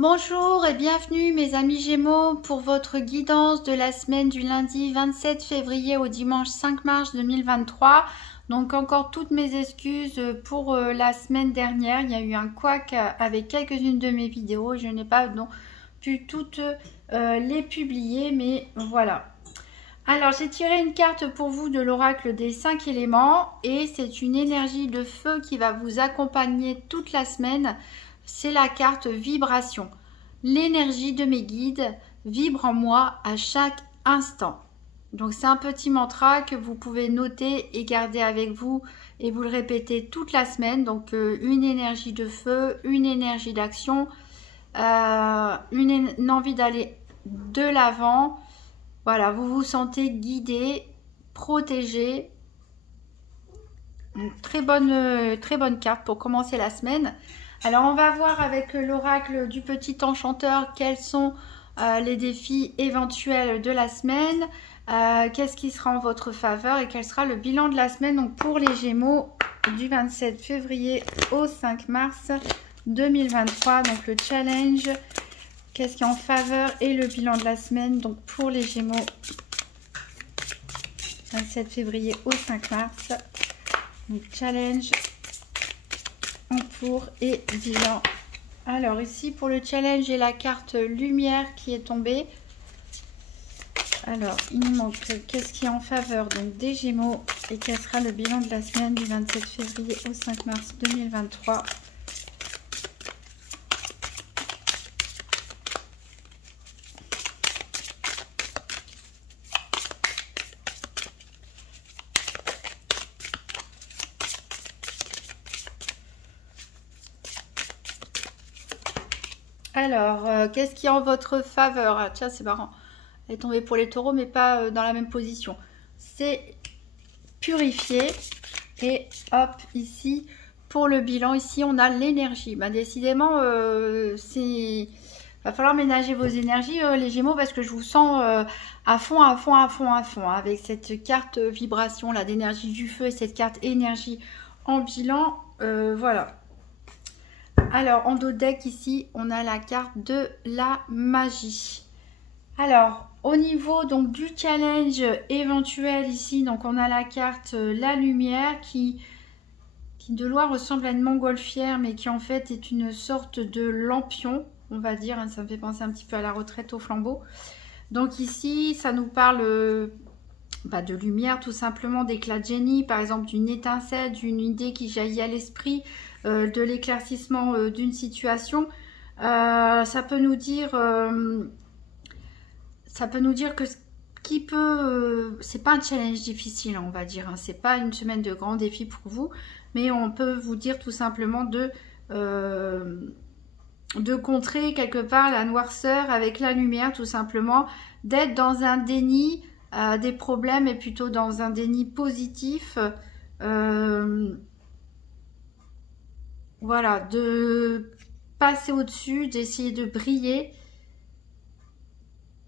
Bonjour et bienvenue mes amis Gémeaux pour votre guidance de la semaine du lundi 27 février au dimanche 5 mars 2023. Donc encore toutes mes excuses pour la semaine dernière. Il y a eu un couac avec quelques-unes de mes vidéos. Je n'ai pas donc pu toutes les publier, mais voilà. Alors j'ai tiré une carte pour vous de l'oracle des 5 éléments et c'est une énergie de feu qui va vous accompagner toute la semaine. C'est la carte vibration. L'énergie de mes guides vibre en moi à chaque instant. Donc c'est un petit mantra que vous pouvez noter et garder avec vous et vous le répétez toute la semaine. Donc une énergie de feu, une énergie d'action, une envie d'aller de l'avant. Voilà, vous vous sentez guidé, protégé. Donc, très bonne carte pour commencer la semaine. Alors on va voir avec l'oracle du petit enchanteur quels sont les défis éventuels de la semaine, qu'est-ce qui sera en votre faveur et quel sera le bilan de la semaine donc pour les Gémeaux du 27 février au 5 mars 2023. Donc le challenge, qu'est-ce qui est en faveur et le bilan de la semaine donc pour les Gémeaux 27 février au 5 mars. Donc challenge, en pour et bilan. Alors ici pour le challenge, j'ai la carte lumière qui est tombée. Alors il nous manque qu'est-ce qui est en faveur donc des Gémeaux et quel sera le bilan de la semaine du 27 février au 5 mars 2023. Alors, qu'est-ce qui est en votre faveur? Ah, tiens, c'est marrant. Elle est tombée pour les taureaux, mais pas dans la même position. C'est purifier. Et hop, ici, pour le bilan, ici, on a l'énergie. Bah, décidément, va falloir ménager vos énergies, les Gémeaux, parce que je vous sens à fond, avec cette carte vibration, là, d'énergie du feu et cette carte énergie en bilan. Voilà. Alors, en dos de deck, ici, on a la carte de la magie. Alors, au niveau donc du challenge éventuel ici, donc on a la carte la lumière qui de loin ressemble à une montgolfière, mais qui en fait est une sorte de lampion, on va dire. Hein, ça me fait penser un petit peu à la retraite au flambeau. Donc ici, ça nous parle de lumière, tout simplement, d'éclat de génie, par exemple d'une étincelle, d'une idée qui jaillit à l'esprit, de l'éclaircissement d'une situation. Ça peut nous dire que ce qui peut, c'est pas un challenge difficile, on va dire, hein, c'est pas une semaine de grands défis pour vous, mais on peut vous dire tout simplement de contrer quelque part la noirceur avec la lumière, tout simplement, d'être dans un déni des problèmes et plutôt dans un déni positif. Voilà, de passer au-dessus, d'essayer de briller.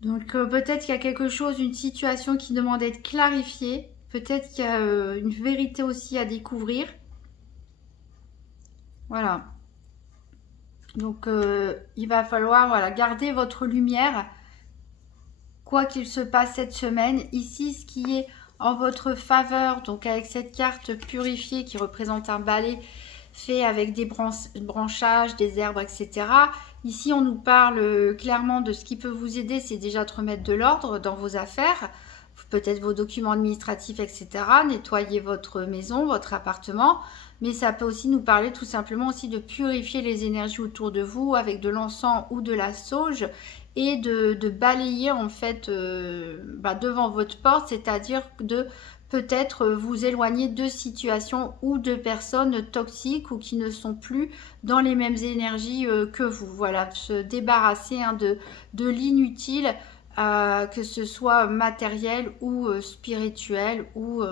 Donc peut-être qu'il y a quelque chose, une situation qui demande d'être clarifiée. Peut-être qu'il y a une vérité aussi à découvrir. Voilà. Donc il va falloir garder votre lumière, quoi qu'il se passe cette semaine. Ici, ce qui est en votre faveur, donc avec cette carte purifiée qui représente un balai fait avec des branchages, des herbes, etc. Ici, on nous parle clairement de ce qui peut vous aider, c'est déjà de remettre de l'ordre dans vos affaires, peut-être vos documents administratifs, etc. Nettoyer votre maison, votre appartement, mais ça peut aussi nous parler tout simplement aussi de purifier les énergies autour de vous avec de l'encens ou de la sauge et de balayer en fait devant votre porte, c'est-à-dire de peut-être vous éloigner de situations ou de personnes toxiques ou qui ne sont plus dans les mêmes énergies que vous. Voilà, se débarrasser de l'inutile, que ce soit matériel ou spirituel ou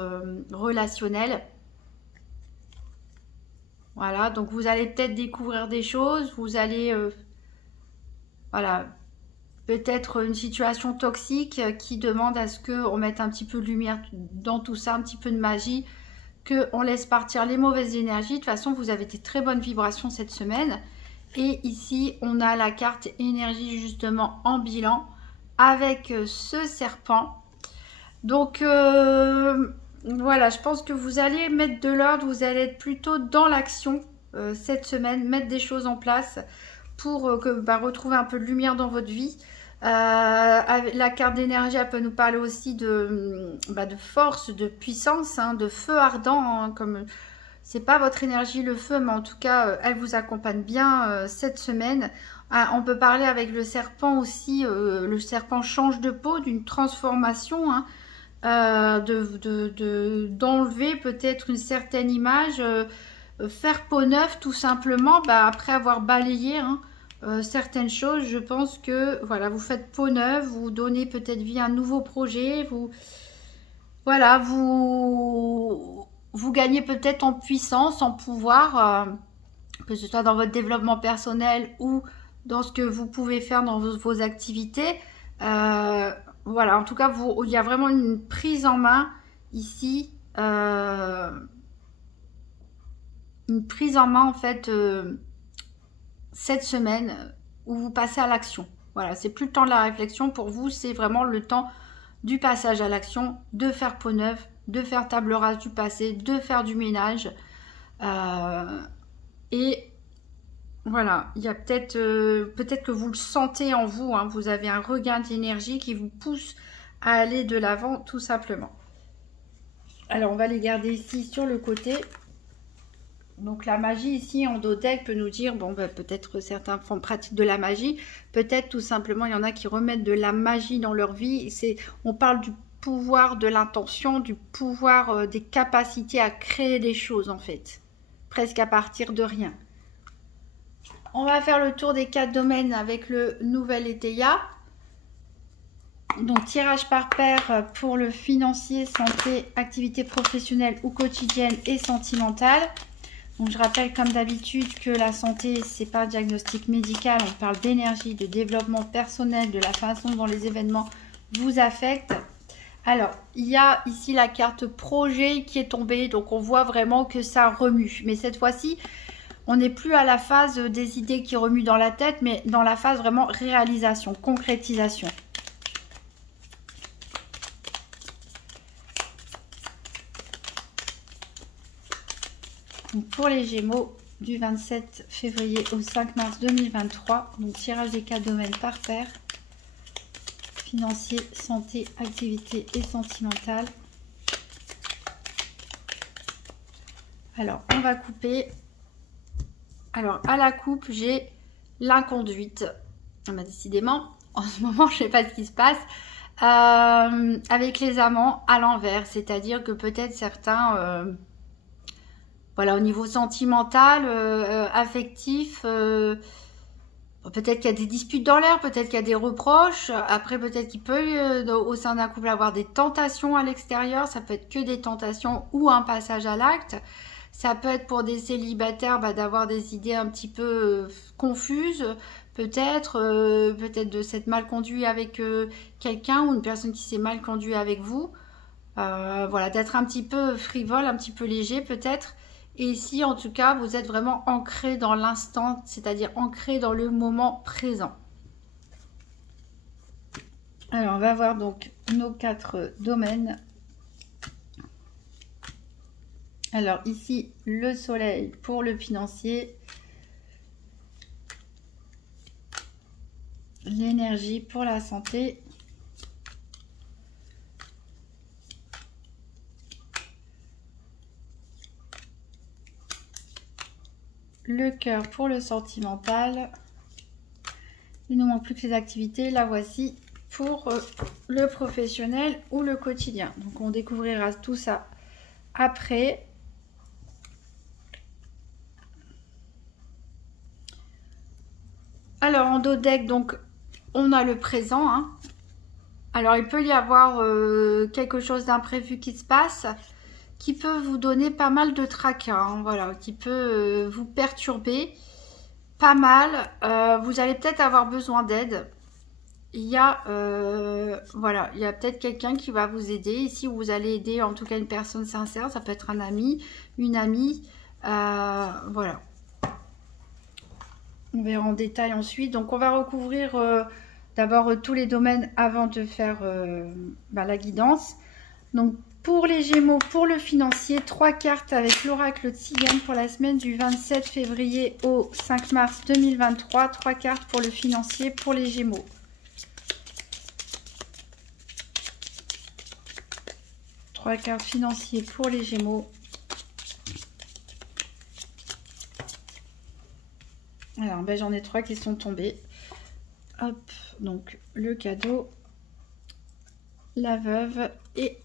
relationnel. Voilà, donc vous allez peut-être découvrir des choses, vous allez... voilà, peut-être une situation toxique qui demande à ce qu'on mette un petit peu de lumière dans tout ça, un petit peu de magie, qu'on laisse partir les mauvaises énergies. De toute façon, vous avez des très bonnes vibrations cette semaine. Et ici, on a la carte énergie justement en bilan avec ce serpent. Donc, voilà, je pense que vous allez mettre de l'ordre, vous allez être plutôt dans l'action cette semaine, mettre des choses en place pour retrouver un peu de lumière dans votre vie. La carte d'énergie, elle peut nous parler aussi de force, de puissance, hein, de feu ardent, hein, comme c'est pas votre énergie le feu, mais en tout cas, elle vous accompagne bien cette semaine. On peut parler avec le serpent aussi, le serpent change de peau, d'une transformation, hein, d'enlever peut-être une certaine image, faire peau neuve tout simplement, après avoir balayé, hein, certaines choses. Je pense que voilà, vous faites peau neuve, vous donnez peut-être vie à un nouveau projet, voilà, vous gagnez peut-être en puissance, en pouvoir, que ce soit dans votre développement personnel ou dans ce que vous pouvez faire dans vos activités. Voilà, en tout cas, il y a vraiment une prise en main ici, une prise en main en fait cette semaine où vous passez à l'action. Voilà, c'est plus le temps de la réflexion pour vous, c'est vraiment le temps du passage à l'action, de faire peau neuve, de faire table rase du passé, de faire du ménage. Et voilà, il y a peut-être que vous le sentez en vous, hein, vous avez un regain d'énergie qui vous pousse à aller de l'avant tout simplement. Alors on va les garder ici sur le côté. Donc la magie ici en dos deck peut nous dire, bon peut-être certains font pratique de la magie, peut-être tout simplement il y en a qui remettent de la magie dans leur vie. On parle du pouvoir de l'intention, du pouvoir des capacités à créer des choses en fait, presque à partir de rien. On va faire le tour des 4 domaines avec le nouvel Éteia. Donc tirage par paire pour le financier, santé, activité professionnelle ou quotidienne et sentimentale. Donc je rappelle comme d'habitude que la santé, c'est pas un diagnostic médical, on parle d'énergie, de développement personnel, de la façon dont les événements vous affectent. Alors, il y a ici la carte projet qui est tombée, donc on voit vraiment que ça remue. Mais cette fois-ci, on n'est plus à la phase des idées qui remuent dans la tête, mais dans la phase vraiment réalisation, concrétisation. Donc pour les Gémeaux, du 27 février au 5 mars 2023, donc tirage des 4 domaines par paire, financier, santé, activité et sentimentale. Alors, on va couper. Alors, à la coupe, j'ai l'inconduite. Décidément, en ce moment, je ne sais pas ce qui se passe. Avec les amants à l'envers, c'est-à-dire que peut-être certains... voilà, au niveau sentimental, affectif, peut-être qu'il y a des disputes dans l'air, peut-être qu'il y a des reproches. Après, peut-être qu'il peut, au sein d'un couple, avoir des tentations à l'extérieur. Ça peut être que des tentations ou un passage à l'acte. Ça peut être pour des célibataires d'avoir des idées un petit peu confuses. Peut-être de s'être mal conduit avec quelqu'un ou une personne qui s'est mal conduit avec vous. Voilà, d'être un petit peu frivole, un petit peu léger peut-être. Et ici, en tout cas, vous êtes vraiment ancré dans l'instant, c'est-à-dire ancré dans le moment présent. Alors, on va voir donc nos 4 domaines. Alors, ici, le soleil pour le financier. L'énergie pour la santé. Le cœur pour le sentimental. Il ne nous manque plus que les activités. La voici pour le professionnel ou le quotidien. Donc on découvrira tout ça après. Alors en dos deck, donc on a le présent. Hein. Alors il peut y avoir quelque chose d'imprévu qui se passe, qui peut vous donner pas mal de tracas, hein, voilà, qui peut vous perturber pas mal. Vous allez peut-être avoir besoin d'aide. Il y a, voilà, il y a peut-être quelqu'un qui va vous aider. Ici, vous allez aider en tout cas une personne sincère. Ça peut être un ami, une amie. Voilà. On verra en détail ensuite. Donc on va recouvrir d'abord tous les domaines avant de faire la guidance. Donc pour les Gémeaux, pour le financier, 3 cartes avec l'oracle Tzigane pour la semaine du 27 février au 5 mars 2023. 3 cartes pour le financier, pour les Gémeaux. Trois cartes financières pour les Gémeaux. Alors, ben, j'en ai 3 qui sont tombés. Hop, donc le cadeau, la veuve et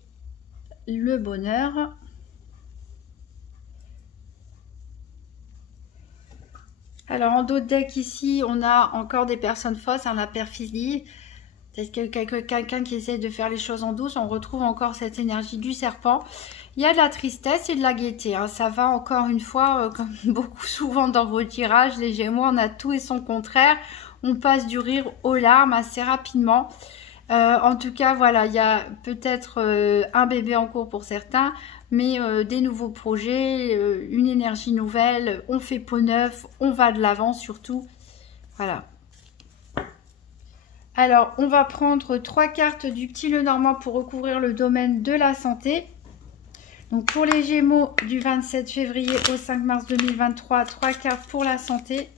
le bonheur. Alors, en dos de deck ici, on a encore des personnes fausses, la perfidie. Peut-être quelqu'un qui essaie de faire les choses en douce. On retrouve encore cette énergie du serpent. Il y a de la tristesse et de la gaieté. Hein. Ça va encore une fois, comme beaucoup souvent dans vos tirages, les Gémeaux, on a tout et son contraire. On passe du rire aux larmes assez rapidement. En tout cas, voilà, il y a peut-être un bébé en cours pour certains, mais des nouveaux projets, une énergie nouvelle, on fait peau neuve, on va de l'avant surtout. Voilà. Alors, on va prendre 3 cartes du petit Lenormand pour recouvrir le domaine de la santé. Donc, pour les Gémeaux, du 27 février au 5 mars 2023, 3 cartes pour la santé.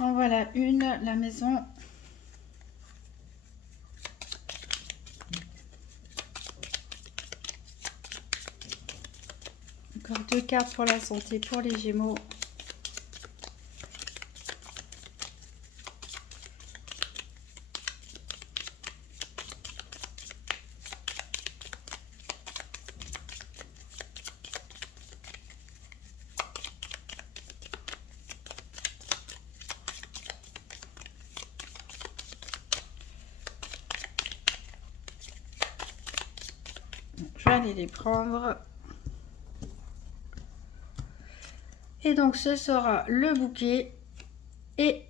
En voilà une, la maison. Encore 2 cartes pour la santé pour les Gémeaux. Je vais aller les prendre. Et donc ce sera le bouquet et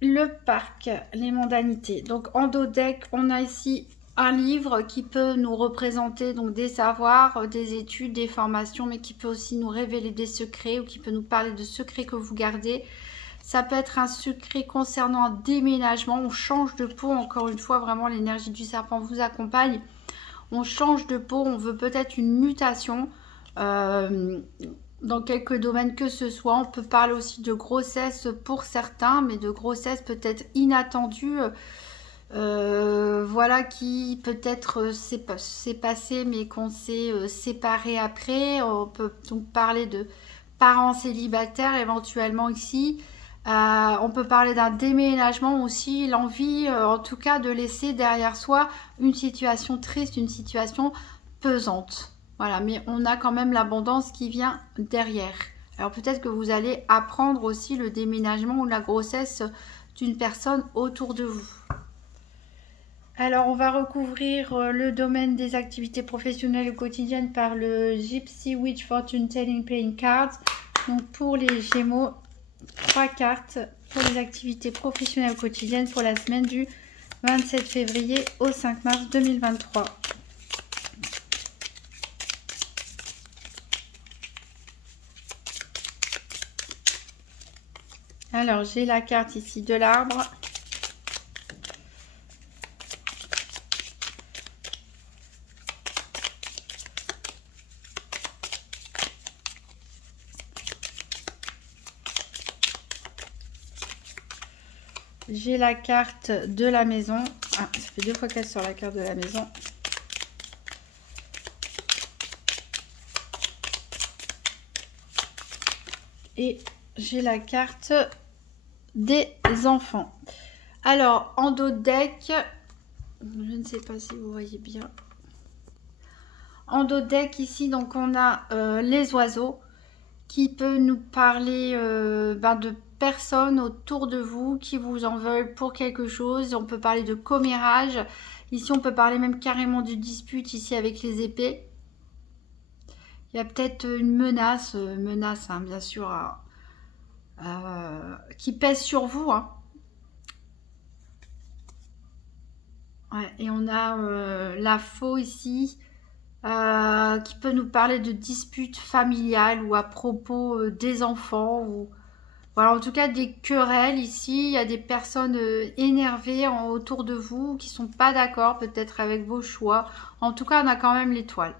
le parc, les mondanités. Donc en dos deck, on a ici un livre qui peut nous représenter donc des savoirs, des études, des formations, mais qui peut aussi nous révéler des secrets ou qui peut nous parler de secrets que vous gardez. Ça peut être un secret concernant un déménagement. On change de peau, encore une fois, vraiment l'énergie du serpent vous accompagne. On change de peau, on veut peut-être une mutation. Dans quelques domaines que ce soit. On peut parler aussi de grossesse pour certains, mais de grossesse peut-être inattendue, voilà, qui peut-être s'est passé, mais qu'on s'est séparé après. On peut donc parler de parents célibataires éventuellement ici. On peut parler d'un déménagement aussi, l'envie en tout cas de laisser derrière soi une situation triste, une situation pesante. Voilà, mais on a quand même l'abondance qui vient derrière. Alors peut-être que vous allez apprendre aussi le déménagement ou la grossesse d'une personne autour de vous. Alors on va recouvrir le domaine des activités professionnelles ou quotidiennes par le Gypsy Witch Fortune Telling Playing Cards. Donc pour les Gémeaux, 3 cartes pour les activités professionnelles ou quotidiennes pour la semaine du 27 février au 5 mars 2023. Alors, j'ai la carte ici de l'arbre. J'ai la carte de la maison. Ah, ça fait 2 fois qu'elle sort la carte de la maison. Et j'ai la carte des enfants. Alors, en dos de deck, je ne sais pas si vous voyez bien. En dos de deck, ici, donc on a les oiseaux qui peut nous parler de personnes autour de vous qui vous en veulent pour quelque chose. On peut parler de commérage. Ici, on peut parler même carrément de dispute ici avec les épées. Il y a peut-être une menace, bien sûr, qui pèse sur vous, hein. Ouais, et on a la faux ici, qui peut nous parler de disputes familiales ou à propos des enfants. Ou voilà, en tout cas des querelles ici. Il y a des personnes énervées autour de vous qui sont pas d'accord peut-être avec vos choix. En tout cas, on a quand même l'étoile.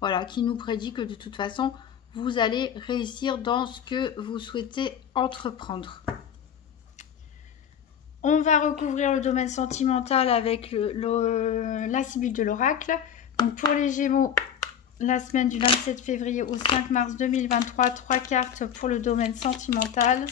Voilà, qui nous prédit que de toute façon, vous allez réussir dans ce que vous souhaitez entreprendre. On va recouvrir le domaine sentimental avec la sibylle de l'oracle. Donc pour les Gémeaux, la semaine du 27 février au 5 mars 2023, 3 cartes pour le domaine sentimental.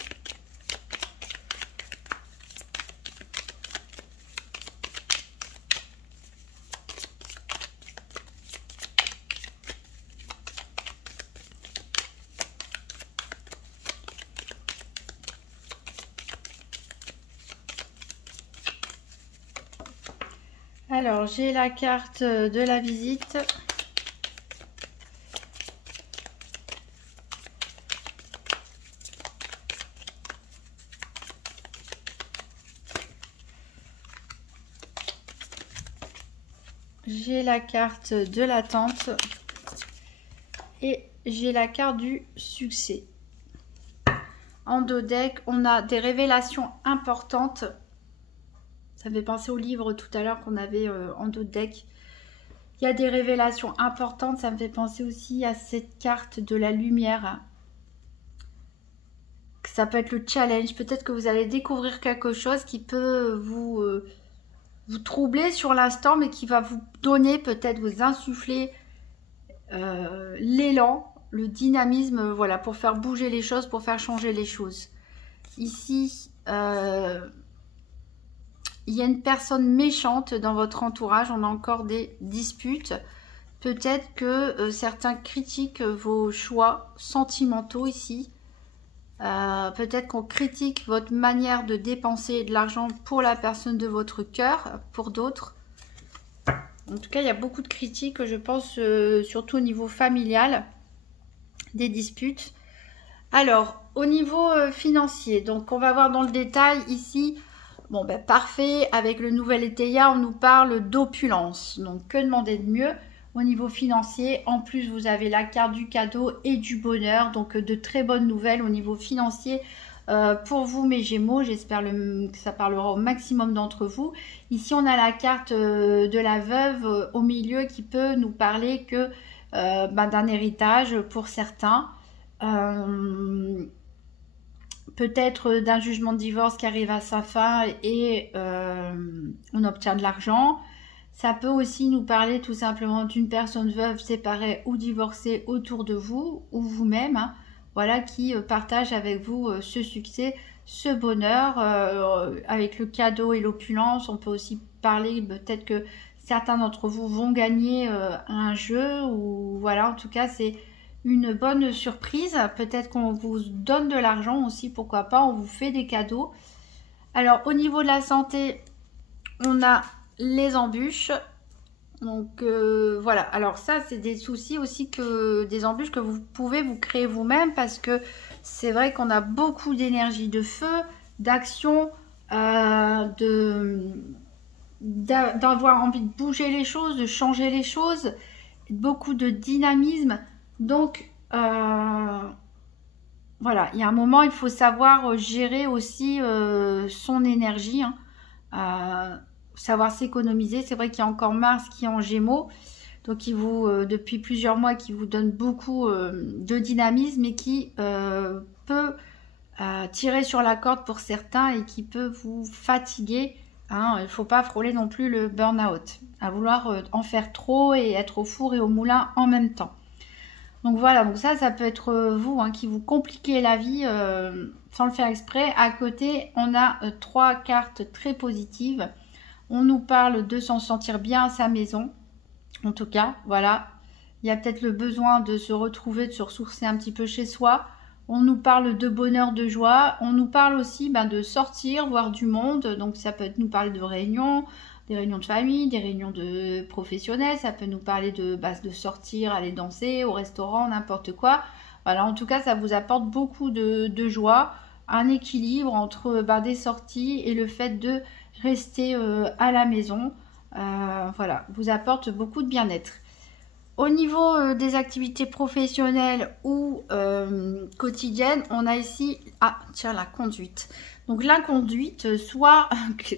Alors, j'ai la carte de la visite. J'ai la carte de l'attente. Et j'ai la carte du succès. En dos deck, on a des révélations importantes. Ça me fait penser au livre tout à l'heure qu'on avait en dos deck. Il y a des révélations importantes. Ça me fait penser aussi à cette carte de la lumière. Ça peut être le challenge. Peut-être que vous allez découvrir quelque chose qui peut vous troubler sur l'instant, mais qui va vous donner, peut-être vous insuffler l'élan, le dynamisme, voilà, pour faire bouger les choses, pour faire changer les choses. Ici, il y a une personne méchante dans votre entourage, on a encore des disputes. Peut-être que certains critiquent vos choix sentimentaux ici. Peut-être qu'on critique votre manière de dépenser de l'argent pour la personne de votre cœur, pour d'autres. En tout cas, il y a beaucoup de critiques, je pense, surtout au niveau familial, des disputes. Alors, au niveau financier, donc on va voir dans le détail ici. Bon, ben parfait, avec le nouvel Éteia, on nous parle d'opulence. Donc, que demander de mieux au niveau financier? En plus, vous avez la carte du cadeau et du bonheur. Donc, de très bonnes nouvelles au niveau financier pour vous, mes Gémeaux. J'espère que ça parlera au maximum d'entre vous. Ici, on a la carte de la veuve au milieu qui peut nous parler que d'un héritage pour certains. Peut-être d'un jugement de divorce qui arrive à sa fin et on obtient de l'argent. Ça peut aussi nous parler tout simplement d'une personne veuve, séparée ou divorcée autour de vous ou vous-même, hein, voilà, qui partage avec vous ce succès, ce bonheur, avec le cadeau et l'opulence. On peut aussi parler peut-être que certains d'entre vous vont gagner un jeu ou voilà, en tout cas c'est une bonne surprise. Peut-être qu'on vous donne de l'argent aussi, pourquoi pas, on vous fait des cadeaux. Alors au niveau de la santé, on a les embûches. Donc voilà, alors ça c'est des soucis aussi, que des embûches que vous pouvez vous créer vous-même, parce que c'est vrai qu'on a beaucoup d'énergie de feu, d'action, d'avoir envie de bouger les choses, de changer les choses, beaucoup de dynamisme. Donc, voilà, il y a un moment, il faut savoir gérer aussi son énergie, hein, savoir s'économiser. C'est vrai qu'il y a encore Mars qui est en Gémeaux, donc qui vous, depuis plusieurs mois, qui vous donne beaucoup de dynamisme et qui peut tirer sur la corde pour certains et qui peut vous fatiguer. Hein. Il ne faut pas frôler non plus le burn-out, à vouloir en faire trop et être au four et au moulin en même temps. Donc voilà, donc ça peut être vous, hein, qui vous compliquez la vie sans le faire exprès. À côté, on a 3 cartes très positives. On nous parle de s'en sentir bien à sa maison. En tout cas, voilà. Il y a peut-être le besoin de se retrouver, de se ressourcer un petit peu chez soi. On nous parle de bonheur, de joie. On nous parle aussi de sortir, voir du monde. Donc ça peut nous parler de réunions, des réunions de famille, des réunions de professionnels. Ça peut nous parler de sortir, aller danser au restaurant, n'importe quoi. Voilà, en tout cas, ça vous apporte beaucoup de joie. un équilibre entre des sorties et le fait de rester à la maison. Voilà, vous apporte beaucoup de bien-être. Au niveau des activités professionnelles ou quotidiennes, on a ici, ah tiens, la conduite. Donc la conduite, soit,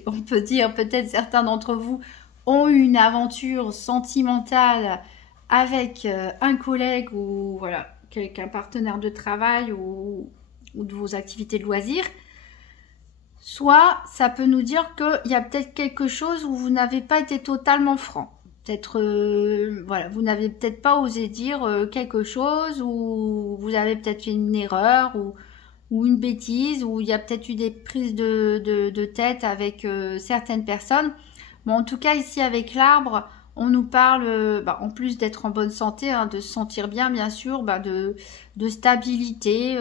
on peut dire, peut-être certains d'entre vous ont eu une aventure sentimentale avec un collègue ou voilà, quelqu'un partenaire de travail ou de vos activités de loisirs. Soit ça peut nous dire qu'il y a peut-être quelque chose où vous n'avez pas été totalement franc. Peut-être, voilà, vous n'avez peut-être pas osé dire quelque chose, ou vous avez peut-être fait une erreur, ou une bêtise, ou il y a peut-être eu des prises de tête avec certaines personnes. Bon, en tout cas, ici, avec l'arbre, on nous parle, en plus d'être en bonne santé, hein, de se sentir bien sûr, de stabilité,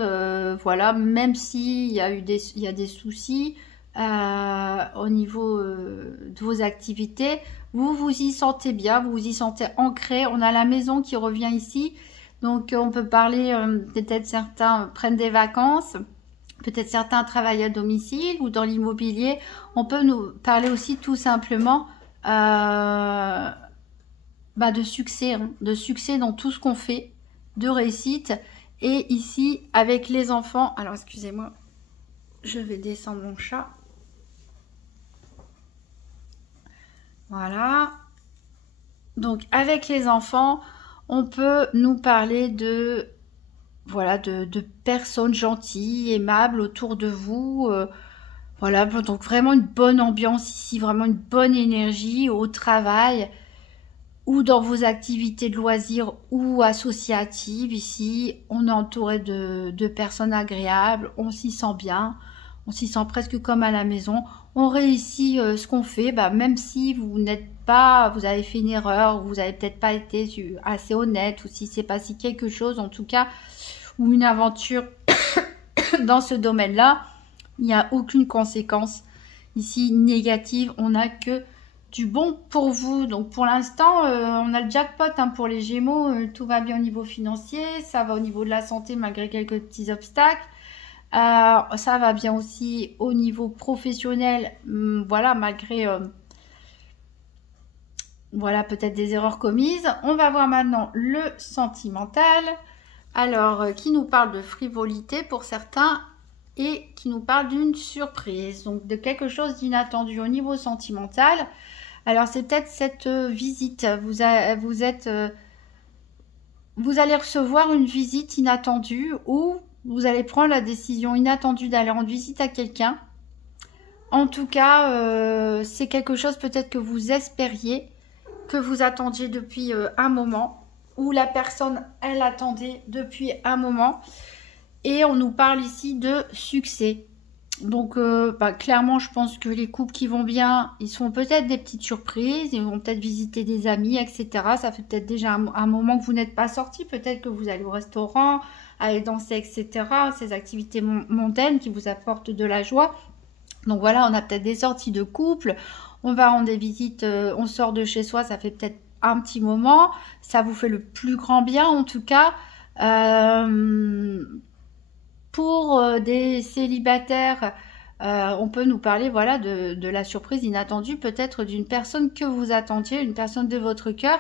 voilà, même s'il y a des soucis au niveau de vos activités, vous vous y sentez bien, vous vous y sentez ancré. On a la maison qui revient ici, donc on peut parler, peut-être certains prennent des vacances, peut-être certains travaillent à domicile ou dans l'immobilier. On peut nous parler aussi tout simplement de succès, hein, de succès dans tout ce qu'on fait, de réussite. Et ici, avec les enfants, alors excusez-moi, je vais descendre mon chat. Voilà. Donc, avec les enfants, on peut nous parler de, voilà, de personnes gentilles, aimables autour de vous. Voilà, donc vraiment une bonne ambiance ici, vraiment une bonne énergie au travail ou dans vos activités de loisirs ou associatives. Ici, on est entouré de personnes agréables, on s'y sent bien, on s'y sent presque comme à la maison. On réussit ce qu'on fait, même si vous n'êtes pas, vous avez fait une erreur, vous n'avez peut-être pas été assez honnête, ou si c'est passé quelque chose, en tout cas, ou une aventure dans ce domaine-là, il n'y a aucune conséquence ici négative, on n'a que du bon pour vous. Donc pour l'instant, on a le jackpot hein, pour les Gémeaux, tout va bien au niveau financier, ça va au niveau de la santé malgré quelques petits obstacles. Ça va bien aussi au niveau professionnel, voilà, malgré voilà, peut-être des erreurs commises. On va voir maintenant le sentimental. Alors, qui nous parle de frivolité pour certains et qui nous parle d'une surprise, donc de quelque chose d'inattendu au niveau sentimental. Alors, c'est peut-être cette visite. Vous allez recevoir une visite inattendue ou vous allez prendre la décision inattendue d'aller rendre visite à quelqu'un. En tout cas, c'est quelque chose peut-être que vous espériez, que vous attendiez depuis un moment, ou la personne, elle attendait depuis un moment. Et on nous parle ici de succès. Donc, clairement, je pense que les couples qui vont bien, ils se font peut-être des petites surprises, ils vont peut-être visiter des amis, etc. Ça fait peut-être déjà un moment que vous n'êtes pas sortis, peut-être que vous allez au restaurant, aller danser, etc. Ces activités mondaines qui vous apportent de la joie. Donc voilà, on a peut-être des sorties de couple, on va rendre des visites, on sort de chez soi, ça fait peut-être un petit moment, ça vous fait le plus grand bien en tout cas. Pour des célibataires, on peut nous parler voilà, de la surprise inattendue, peut-être d'une personne que vous attendiez, une personne de votre cœur,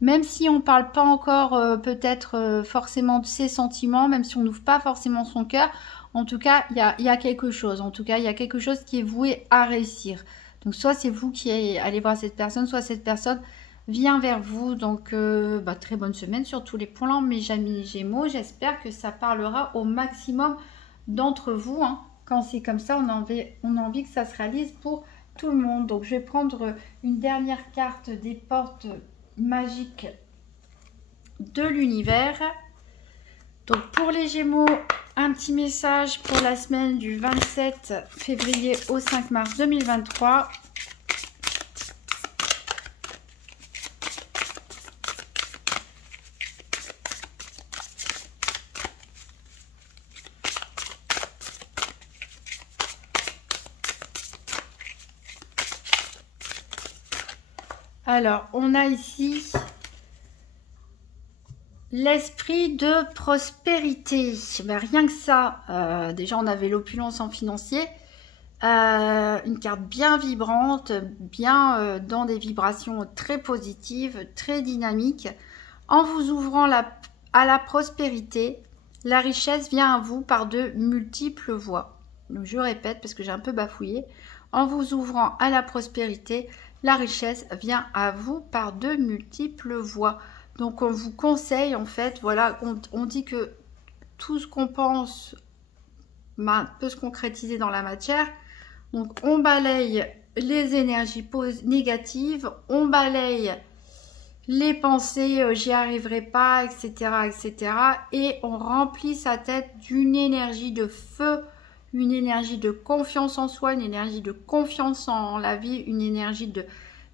même si on ne parle pas encore peut-être forcément de ses sentiments, même si on n'ouvre pas forcément son cœur. En tout cas, il y a quelque chose. En tout cas, il y a quelque chose qui est voué à réussir. Donc, soit c'est vous qui allez voir cette personne, soit cette personne vient vers vous. Donc, très bonne semaine sur tous les plans, mes amis Gémeaux. J'espère que ça parlera au maximum d'entre vous. Hein. Quand c'est comme ça, on a envie que ça se réalise pour tout le monde. Donc, je vais prendre une dernière carte des portes magiques de l'univers. Donc, pour les Gémeaux, un petit message pour la semaine du 27 février au 5 mars 2023. Alors, on a ici L'esprit de prospérité. Ben, rien que ça, déjà on avait l'opulence en financier. Une carte bien vibrante, bien dans des vibrations très positives, très dynamiques. En vous ouvrant à la prospérité, la richesse vient à vous par de multiples voies. Donc, je répète parce que j'ai un peu bafouillé. En vous ouvrant à la prospérité, la richesse vient à vous par de multiples voies. Donc on vous conseille en fait, voilà, on dit que tout ce qu'on pense peut se concrétiser dans la matière. Donc on balaye les énergies négatives, on balaye les pensées j'y arriverai pas, etc., etc. Et on remplit sa tête d'une énergie de feu, une énergie de confiance en soi, une énergie de confiance en la vie, une énergie de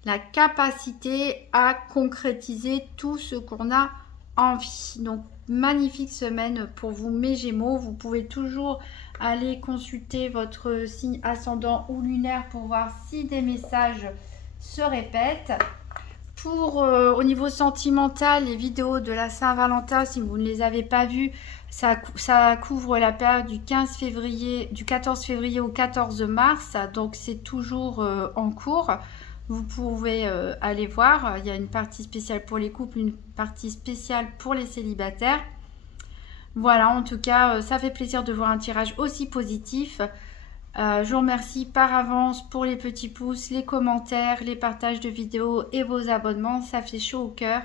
la capacité à concrétiser tout ce qu'on a envie. Donc magnifique semaine pour vous mes Gémeaux. Vous pouvez toujours aller consulter votre signe ascendant ou lunaire pour voir si des messages se répètent. Pour au niveau sentimental, les vidéos de la Saint-Valentin, si vous ne les avez pas vues, ça couvre la période du 14 février au 14 mars, donc c'est toujours en cours. Vous pouvez aller voir, il y a une partie spéciale pour les couples, une partie spéciale pour les célibataires. Voilà, en tout cas, ça fait plaisir de voir un tirage aussi positif. Je vous remercie par avance pour les petits pouces, les commentaires, les partages de vidéos et vos abonnements. Ça fait chaud au cœur.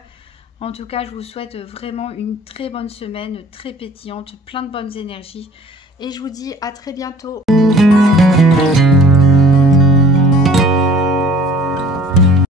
En tout cas, je vous souhaite vraiment une très bonne semaine, très pétillante, plein de bonnes énergies. Et je vous dis à très bientôt.